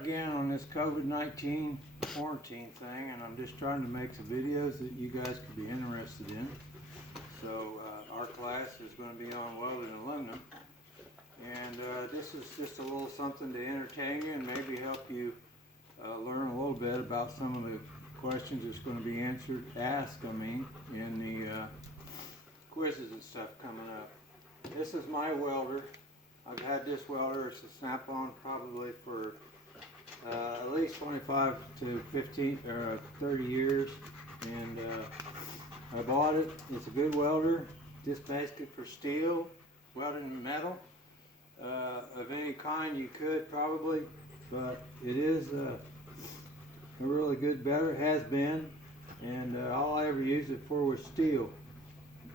again on this COVID-19 quarantine thing, and I'm just trying to make some videos that you guys could be interested in. So our class is going to be on welding aluminum, and this is just a little something to entertain you and maybe help you learn a little bit about some of the questions that's going to be asked in the quizzes and stuff coming up. This is my welder. I've had this welder, it's a Snap-on, probably for at least 25 to 15 or 30 years, and I bought it. It's a good welder. Just basically for steel, welding metal of any kind you could probably, but it is a really good welder. It has been, and all I ever used it for was steel.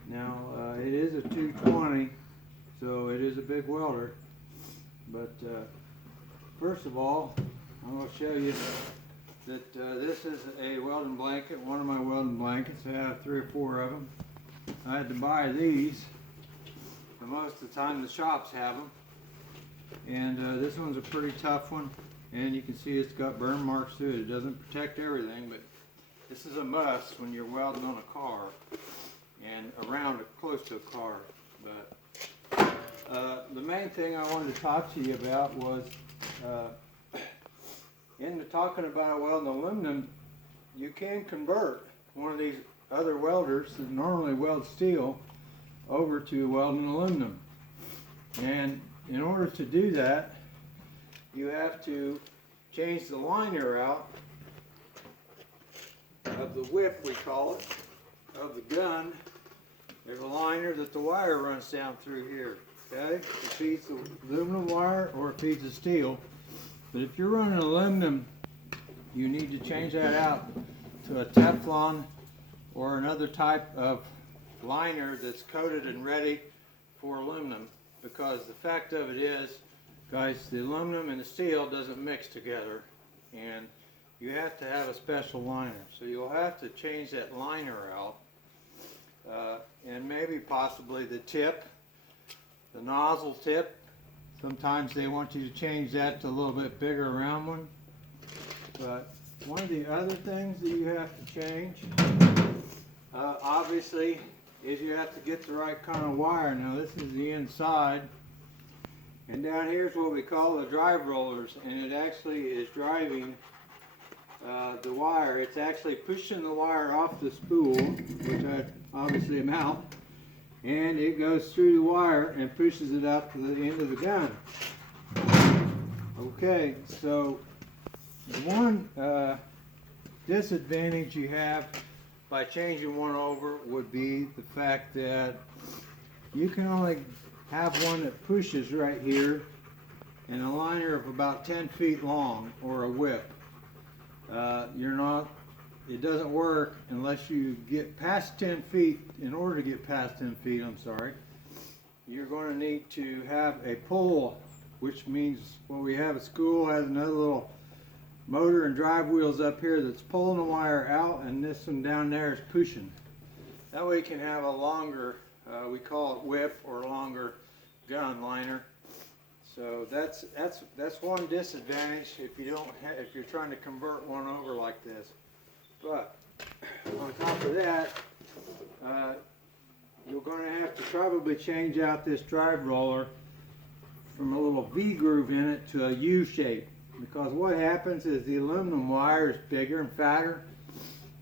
Now it is a 220, so it is a big welder, but first of all, I'm going to show you that this is a welding blanket, one of my welding blankets. I have 3 or 4 of them. I had to buy these, but most of the time the shops have them, and this one's a pretty tough one, and you can see it's got burn marks to it. It doesn't protect everything, but this is a must when you're welding on a car and close to a car. But the main thing I wanted to talk to you about was in talking about welding aluminum, you can convert one of these other welders that normally weld steel over to welding aluminum. And in order to do that, you have to change the liner out of the whip, we call it, of the gun. There's a liner that the wire runs down through here. Okay? It feeds the aluminum wire or it feeds the steel. But if you're running aluminum, you need to change that out to a Teflon or another type of liner that's coated and ready for aluminum, because the fact of it is, guys, the aluminum and the steel doesn't mix together, and you have to have a special liner. So you'll have to change that liner out, and maybe possibly the tip, the nozzle tip. Sometimes they want you to change that to a little bit bigger round one. But one of the other things that you have to change, obviously, is you have to get the right kind of wire. Now this is the inside, and down here is what we call the drive rollers, and it actually is driving the wire. It's actually pushing the wire off the spool, which I obviously am out, and it goes through the wire and pushes it up to the end of the gun. Okay, so one disadvantage you have by changing one over would be the fact that you can only have one that pushes right here and a liner of about 10 feet long, or a whip. It doesn't work unless you get past 10 feet. In order to get past 10 feet, you're going to need to have a pull, which means what we have at school has another little motor and drive wheels up here that's pulling the wire out, and this one down there is pushing. That way you can have a longer, we call it whip, or a longer gun liner. So that's one disadvantage if you're trying to convert one over like this. But on top of that, you're going to have to probably change out this drive roller from a little V groove in it to a U shape, because what happens is the aluminum wire is bigger and fatter,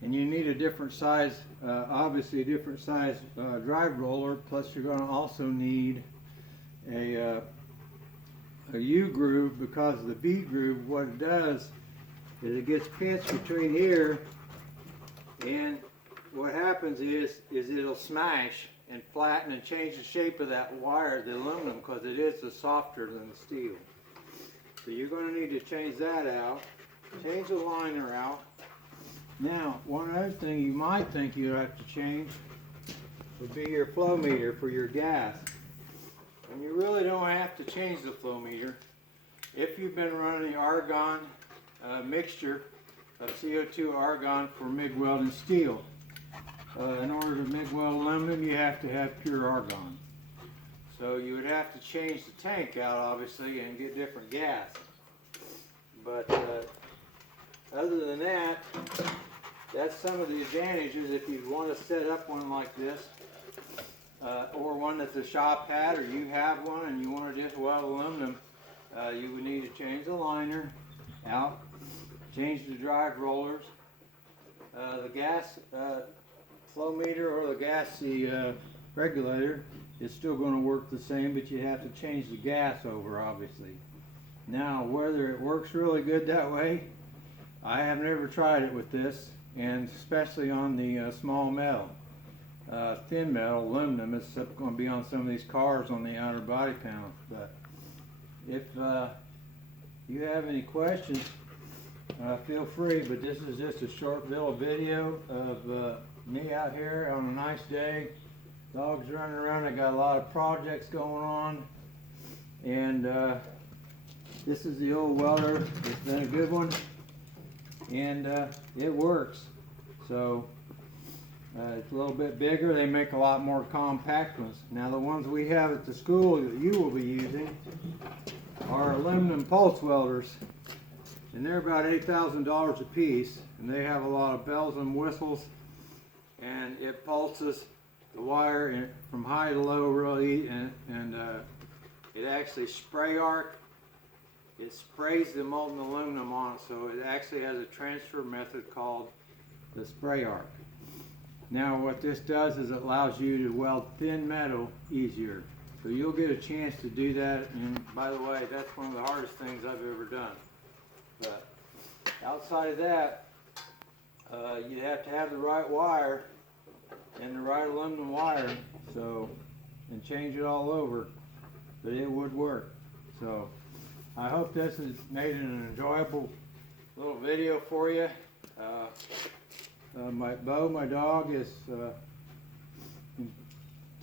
and you need a different size, obviously a different size drive roller. Plus you're going to also need a U groove, because the V groove, what it does is it gets pinched between here, and what happens is it'll smash and flatten and change the shape of that wire, the aluminum, because it is softer than the steel. So you're going to need to change that out, change the liner out. Now, one other thing you might think you'd have to change would be your flow meter for your gas. And you really don't have to change the flow meter if you've been running the argon mixture of CO2 argon for MIG welding steel. In order to MIG weld aluminum, you have to have pure argon. So you would have to change the tank out, obviously, and get different gas. But other than that, that's some of the advantages if you want to set up one like this, or one that the shop had, or you have one and you want to just weld aluminum. You would need to change the liner out, change the drive rollers, the gas flow meter or the gas regulator is still going to work the same, but you have to change the gas over, obviously. Now, whether it works really good that way, I have never tried it with this, and especially on the small metal. Thin metal, aluminum, is going to be on some of these cars on the outer body panel. But if you have any questions, feel free. But this is just a short little video of me out here on a nice day. Dogs running around. I got a lot of projects going on, and this is the old welder. It's been a good one, and it works. So it's a little bit bigger. They make a lot more compact ones. Now the ones we have at the school that you will be using are aluminum pulse welders, and they're about $8,000 a piece, and they have a lot of bells and whistles, and it pulses the wire from high to low really, and it actually spray arc. It sprays the molten aluminum on it, so it actually has a transfer method called the spray arc. Now what this does is it allows you to weld thin metal easier. So you'll get a chance to do that, and by the way, that's one of the hardest things I've ever done. But outside of that, you have to have the right wire and the right aluminum wire, so, and change it all over, but it would work. So I hope this has made an enjoyable little video for you. My dog, is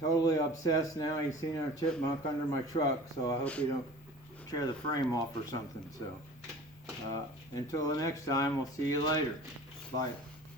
totally obsessed now. He's seen a chipmunk under my truck, so I hope he don't tear the frame off or something. So until the next time, we'll see you later. Bye.